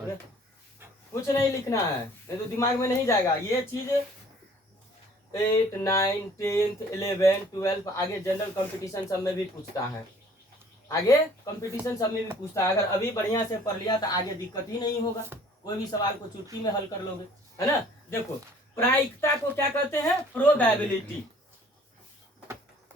कुछ नहीं लिखना है, नहीं तो दिमाग में नहीं जाएगा ये चीज। 8, 9, 10, 11, 12 आगे जनरल कंपटीशन सब में भी पूछता है, आगे कंपटीशन सब में भी पूछता है। अगर अभी बढ़िया से पढ़ लिया तो आगे दिक्कत ही नहीं होगा, कोई भी सवाल को चुटकी में हल कर लोगे, है ना। देखो प्रायिकता को क्या कहते हैं? प्रोबेबिलिटी।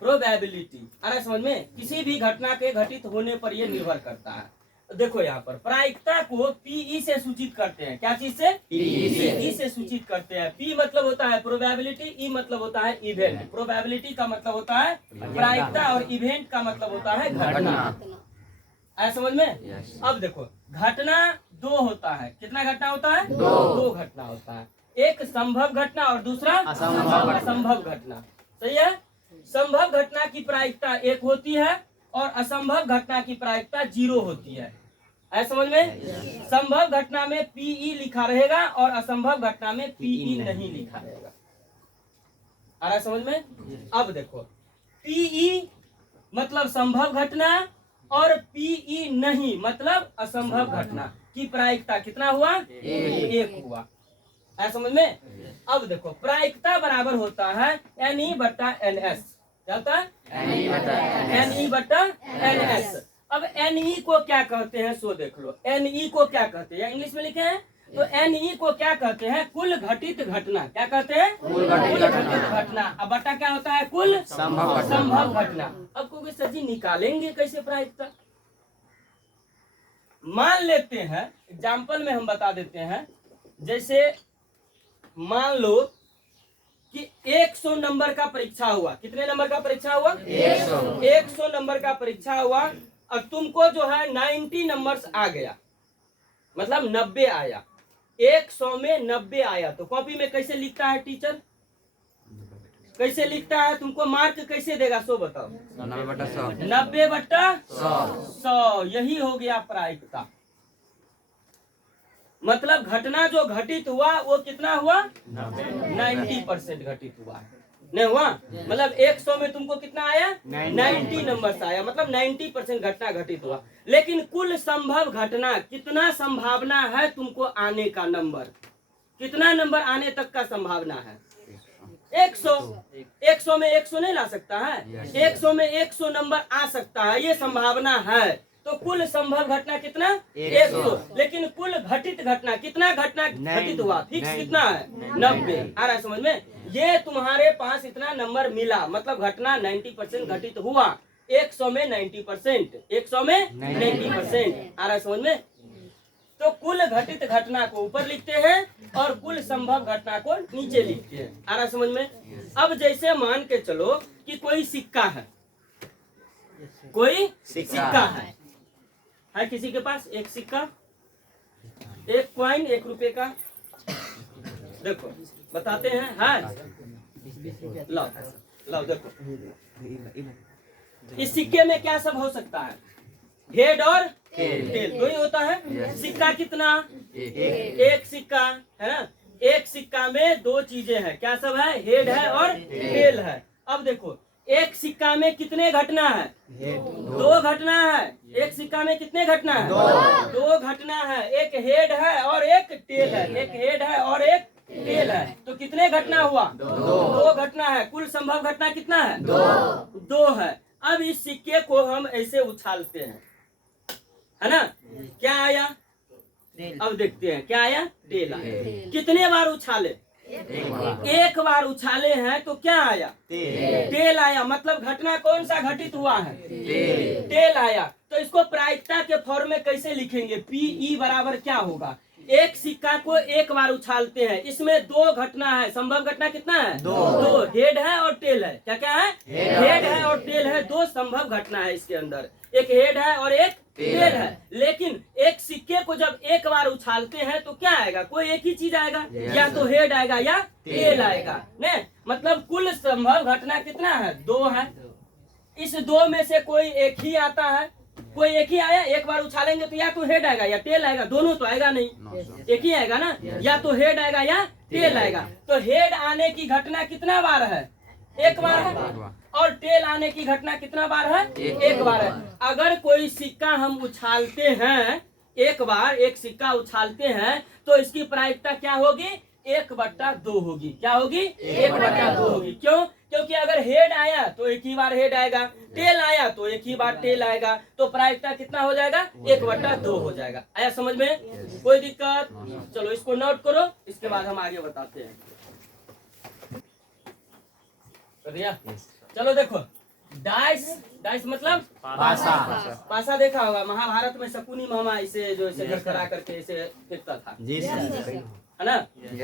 प्रोबेबिलिटी आ रहा है समझ में? किसी भी घटना के घटित होने पर यह निर्भर करता है। देखो यहाँ पर प्रायिकता को पीई से सूचित करते हैं। क्या चीज से? पीई से सूचित करते हैं। पी मतलब होता है प्रोबेबिलिटी, ई मतलब होता है इवेंट। प्रोबेबिलिटी का मतलब होता है प्रायिकता और इवेंट का मतलब होता है घटना। आया समझ में? अब देखो घटना दो होता है। कितना घटना होता है? दो घटना होता है। एक संभव घटना और दूसरा असंभव घटना। सही है। संभव घटना की प्रायिकता 1 होती है और असंभव घटना की प्रायिकता 0 होती है। ऐसा समझ में? संभव घटना में पीई लिखा रहेगा और असंभव घटना में पीई नहीं लिखा रहेगा। आ रहा समझ में? अब देखो पीई मतलब संभव घटना और पीई नहीं मतलब असंभव घटना की प्रायिकता कितना हुआ? 1 हुआ। ऐसा समझ में? अब देखो प्रायिकता बराबर होता है NE/NS। क्या होता है? NE/NS। अब NE को क्या कहते हैं सो देख लो। NE को क्या कहते हैं? इंग्लिश में लिखे हैं तो NE को क्या कहते हैं? कुल घटित घटना। क्या कहते हैं? कुल घटित घटना। अब बटा क्या होता है? कुल संभव घटना। अब कोई सर जी निकालेंगे कैसे प्रायिकता? मान लेते हैं, एग्जाम्पल में हम बता देते हैं। जैसे मान लो कि 100 नंबर का परीक्षा हुआ। कितने नंबर का परीक्षा हुआ? 100 नंबर का परीक्षा हुआ और तुमको जो है 90 नंबर्स आ गया, मतलब 90 आया। 100 में 90 आया तो कॉपी में कैसे लिखता है टीचर? कैसे लिखता है? तुमको मार्क कैसे देगा सो बताओ? 90/100। यही हो गया प्रायिकता। मतलब घटना जो घटित हुआ वो कितना हुआ? 90% घटित हुआ है। नहीं हुआ? मतलब 100 में तुमको कितना आया? 90 नंबर आया, मतलब 90% घटना घटित हुआ। लेकिन कुल संभव घटना कितना संभावना है तुमको आने का? नंबर कितना नंबर आने तक का संभावना है? 100। 100 में 100 नहीं ला सकता है। 100 में 100 नंबर आ सकता है, ये संभावना है। तो कुल संभव घटना कितना? 100। लेकिन कुल घटित घटना कितना घटना घटित हुआ? फिक्स कितना है? 90। आ रहा है समझ में? ये तुम्हारे पास इतना नंबर मिला, मतलब घटना 90% घटित हुआ। 100 में 90%, 100 में 90%। आ रहा है समझ में? तो कुल घटित घटना को ऊपर लिखते हैं और कुल संभव घटना को नीचे लिखते हैं। आ रहा समझ में? अब जैसे मान के चलो कि कोई सिक्का है, कोई सिक्का है किसी के पास एक सिक्का, एक कॉइन 1 रुपए का। देखो बताते हैं, है लो लो देखो इस सिक्के में क्या सब हो सकता है? हेड और टेल दो ही होता है। सिक्का कितना? एक सिक्का है ना। एक सिक्का में 2 चीजें हैं। क्या सब है? हेड है और टेल है। अब देखो एक सिक्का में कितने घटना है? 2 घटना है। एक सिक्का में कितने घटना है? 2 घटना है। एक हेड है और एक टेल है। एक हेड है और एक टेल है। तो कितने घटना हुआ? 2 घटना है। कुल संभव घटना कितना है? 2 है। अब इस सिक्के को हम ऐसे उछालते हैं, है ना। क्या आया? अब देखते हैं क्या आया? टेल आया। कितने बार उछाले? एक बार उछाले हैं तो क्या आया? टेल आया। मतलब घटना कौन सा घटित हुआ है? टेल आया। तो इसको प्रायिकता के फॉर्म में कैसे लिखेंगे? पीई बराबर क्या होगा? एक सिक्का को एक बार उछालते हैं, इसमें 2 घटना है। संभव घटना कितना है? 2। हेड है और टेल है। क्या क्या है? हेड है और टेल है। 2 संभव घटना है इसके अंदर। एक हेड है और एक टेल है। लेकिन एक सिक्के को जब एक बार उछालते हैं तो क्या आएगा? कोई एक ही चीज आएगा, या तो हेड आएगा या टेल आएगा। नहीं, मतलब कुल संभव घटना कितना है? 2 है। इस 2 में से कोई एक ही आता है। कोई एक ही आया। एक बार उछालेंगे तो या तो हेड आएगा या टेल आएगा। दोनों तो आएगा नहीं, एक ही आएगा ना। या तो हेड आएगा या टेल आएगा। तो हेड आने की घटना कितना बार है? 1 बार है। और टेल आने की घटना कितना बार है? 1 बार है। अगर कोई सिक्का हम उछालते हैं एक बार एक सिक्का उछालते हैं तो इसकी प्रायिकता क्या होगी? 1/2 होगी। क्या होगी? 1/2 होगी। क्यों? क्योंकि अगर हेड आया तो एक ही बार हेड आएगा, टेल आया तो एक ही बार टेल आएगा, तो प्रायिकता कितना हो जाएगा? 1/2 हो जाएगा। आया समझ में? कोई दिक्कत? चलो इसको नोट करो, इसके बाद हम आगे बताते हैं। कर दिया? चलो देखो, डाइस, डाइस मतलब पासा। पासा देखा होगा, महाभारत में शकुनी मामा इसे जो इसे घर करा करके इसे फेंकता था, जी सर। है ना?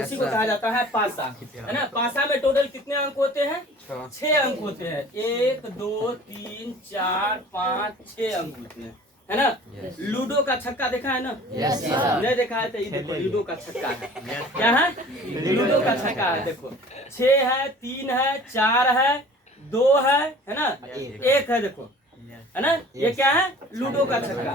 उसी को कहा जाता है पासा, है ना? पासा में टोटल कितने अंक होते हैं? 6 अंक होते हैं। 1 2 3 4 5 6 अंक होते हैं, है ना? लूडो का छक्का देखा है ना? नहीं देखा है तो ये देखो, लूडो का छक्का है। क्या है? लूडो का छक्का है। देखो 6 है, 3 है, 4 है, 2 है ना? 1 है। देखो, है ना? ये क्या है? लूडो का छक्का।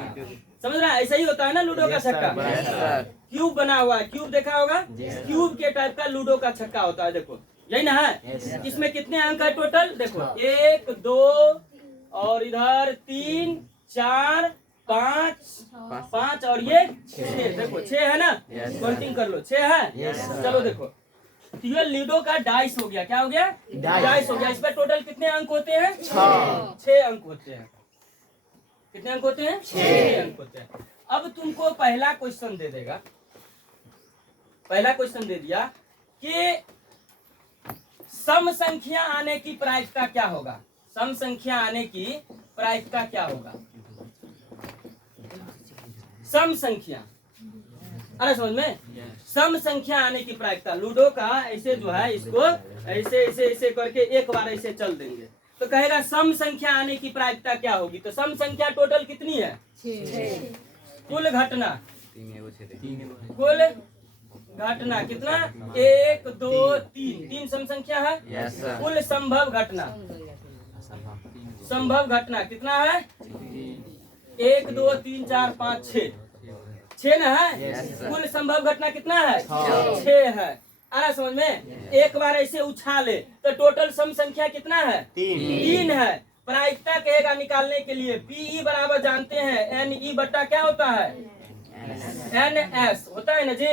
समझ रहा है? ऐसा ही होता है ना लूडो का छक्का। क्यूब बना हुआ है, क्यूब देखा होगा? क्यूब के टाइप का लूडो का छक्का होता है। देखो यही ना है? इसमें कितने अंक है टोटल? देखो 1 2 और इधर 3 4 5 और ये 6। देखो 6 है ना? काउंटिंग कर लो, 6 है। चलो देखो, ये लूडो का डाइस हो गया। क्या हो गया? डाइस हो गया। इस पर टोटल कितने अंक होते हैं? 6 अंक होते हैं। कितने अंक होते हैं? 6 अंक होते हैं। अब तुमको पहला क्वेश्चन दे देगा, पहला क्वेश्चन दे दिया कि सम संख्या आने की प्रायिकता क्या होगा? सम संख्या आने की प्रायिकता क्या होगा? सम संख्या, अरे समझ में? सम संख्या आने की प्रायिकता। लूडो का ऐसे जो है, इसको ऐसे ऐसे ऐसे करके एक बार ऐसे चल देंगे तो कहेगा सम संख्या आने की प्रायिकता क्या होगी? तो सम संख्या टोटल कितनी है? कुल घटना, कुल घटना कितना? 1 2 3, 3 सम संख्या है। कुल संभव घटना, संभव घटना कितना है? 1 2 3 4 5 6, 6 ना है? कुल संभव घटना कितना है? 6 है। आ समझ में? एक बार ऐसे उछाले तो टोटल सम संख्या कितना है? 3 है। प्रायिकता कहेगा निकालने के लिए पीई बराबर जानते हैं एनई बट्टा क्या होता है? एनएस होता है ना जी।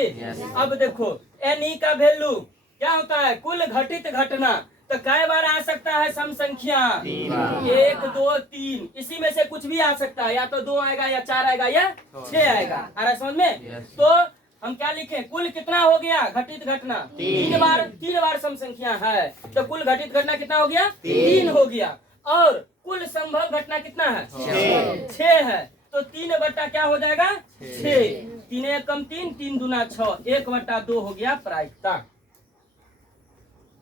अब देखो एनई का वैल्यू क्या होता है? कुल घटित घटना। तो कई बार आ सकता है सम संख्या? 1 2 3, इसी में से कुछ भी आ सकता है, या तो 2 आएगा या 4 आएगा या 6 आएगा। आ रहा समझ में? तो हम क्या लिखे? कुल कितना हो गया घटित घटना? 3 बार सम संख्या है तो कुल घटित घटना कितना हो गया? 3 हो गया। और कुल संभव घटना कितना है? 6 है। तो 3 बट्टा क्या हो जाएगा? 6। 3 1 कम 3, 3 दूना 6, 1/2 हो गया प्रायिकता।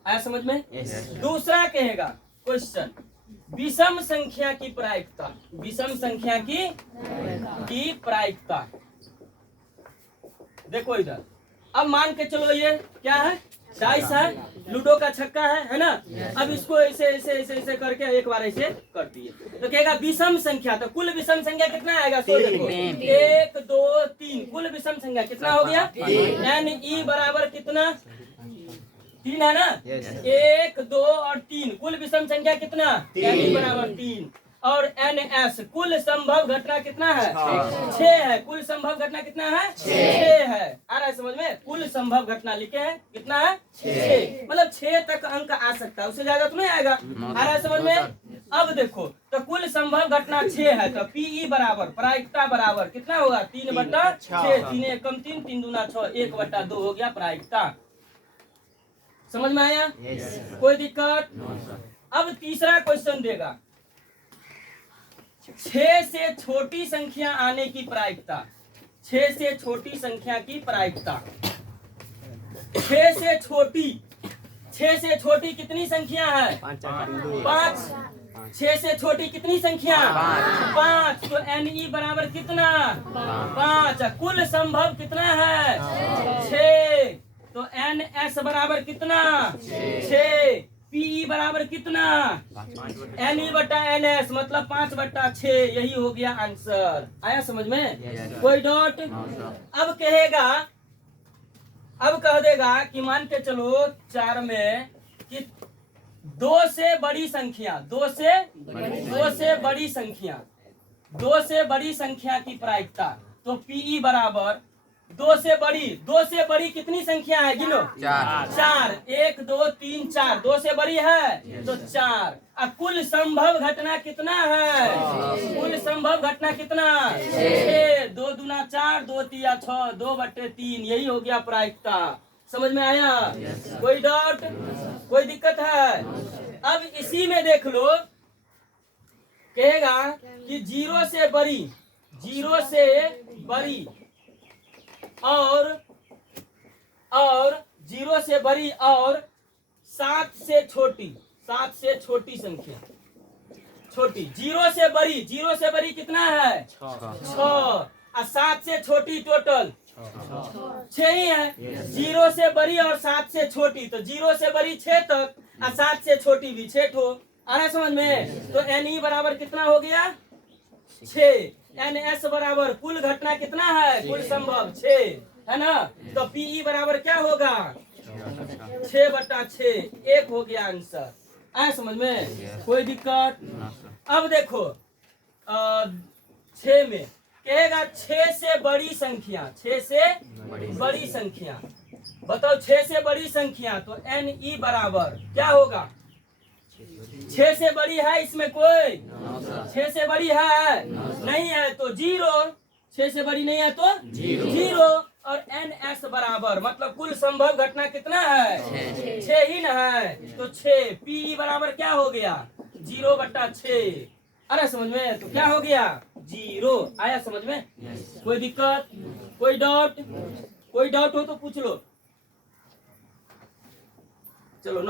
आया समझ में? दूसरा कहेगा क्वेश्चन, विषम संख्या की प्रायिकता। विषम संख्या की प्रायिकता। देखो इधर, अब मान के चलो ये क्या है? डाइस है, लूडो का छक्का है ना? अब इसको ऐसे ऐसे ऐसे ऐसे करके एक बार ऐसे कर दिए तो कहेगा विषम संख्या। तो कुल विषम संख्या कितना आएगा? सो देखो 1 2 3, कुल विषम संख्या कितना हो गया? एनई बराबर कितना? 3 है ना? 1 2 और 3, कुल विषम संख्या कितना? एनई बराबर 3। और एनएस कुल संभव घटना कितना है? 6 है। कुल संभव घटना कितना है? 6 है। आ रहा है समझ में? कुल संभव घटना लिखे हैं कितना है? 6। मतलब 6 तक अंक आ सकता है, उससे ज्यादा तो नहीं आएगा। आ रहा है समझ में? अब देखो, तो कुल संभव घटना 6 है तो पीई बराबर प्रायिकता बराबर कितना होगा? 3/6। 3 1 कम 3, 3 दूना 6, 1/2 हो गया प्रायिकता। समझ में आया? कोई दिक्कत? अब तीसरा क्वेश्चन देगा, 6 से छोटी संख्या आने की प्रायिकता। 6 से छोटी संख्या की प्रायिकता। 6 से छोटी, 6 से छोटी कितनी संख्या है? 5। 6 से छोटी कितनी संख्या? 5। तो एनई बराबर कितना? 5। कुल संभव कितना है? 6। तो एनएस बराबर कितना? 6। पीई बराबर कितना? एनई बट्टा एनएस मतलब 5/6। यही हो गया आंसर। आया समझ में? कोई डाउट? अब कहेगा, अब कह देगा कि मान के चलो 4 में कि 2 से बड़ी संख्या, 2 से बड़ी संख्या, 2 से बड़ी संख्या की प्रायिकता। तो पीई बराबर दो से बड़ी कितनी संख्या है गिनो? चार। 1 2 3 4 दो से बड़ी है तो 4। अब कुल संभव घटना कितना है? कुल संभव घटना कितना? 6। 2 दूना 4, 2 तिया 6, 2/3। यही हो गया प्रायिकता। समझ में आया? कोई डाउट, कोई दिक्कत है? अब इसी में देख लो, कहेगा कि 0 से बड़ी और 0 से बड़ी और 7 से छोटी संख्या। छोटी 0 से बड़ी कितना है? 6। और 7 से छोटी टोटल 6 ही है। 0 से बड़ी और 7 से छोटी, तो 0 से बड़ी 6 तक और 7 से छोटी भी 6 ठो। आ रहा है समझ में? तो एन ई बराबर कितना हो गया? 6। एन एस बराबर कुल घटना कितना है? कुल संभव 6 है ना। तो पीई बराबर क्या होगा? 6/6। 1 हो गया आंसर। आया समझ में? कोई दिक्कत? अब देखो 6 में कहेगा 6 से बड़ी संख्या। बताओ 6 से बड़ी संख्या, तो एन ई बराबर क्या होगा? 6 से बड़ी है इसमें कोई? 6 से बड़ी है नहीं है तो 0। 6 से बड़ी नहीं है तो 0। और एन एस बराबर मतलब कुल संभव घटना कितना है? 6 ही ना है। तो 6 पी बराबर क्या हो गया? 0/6। अरे समझ में? तो क्या हो गया? 0। आया समझ में? कोई दिक्कत, कोई डाउट हो तो पूछ लो। चलो।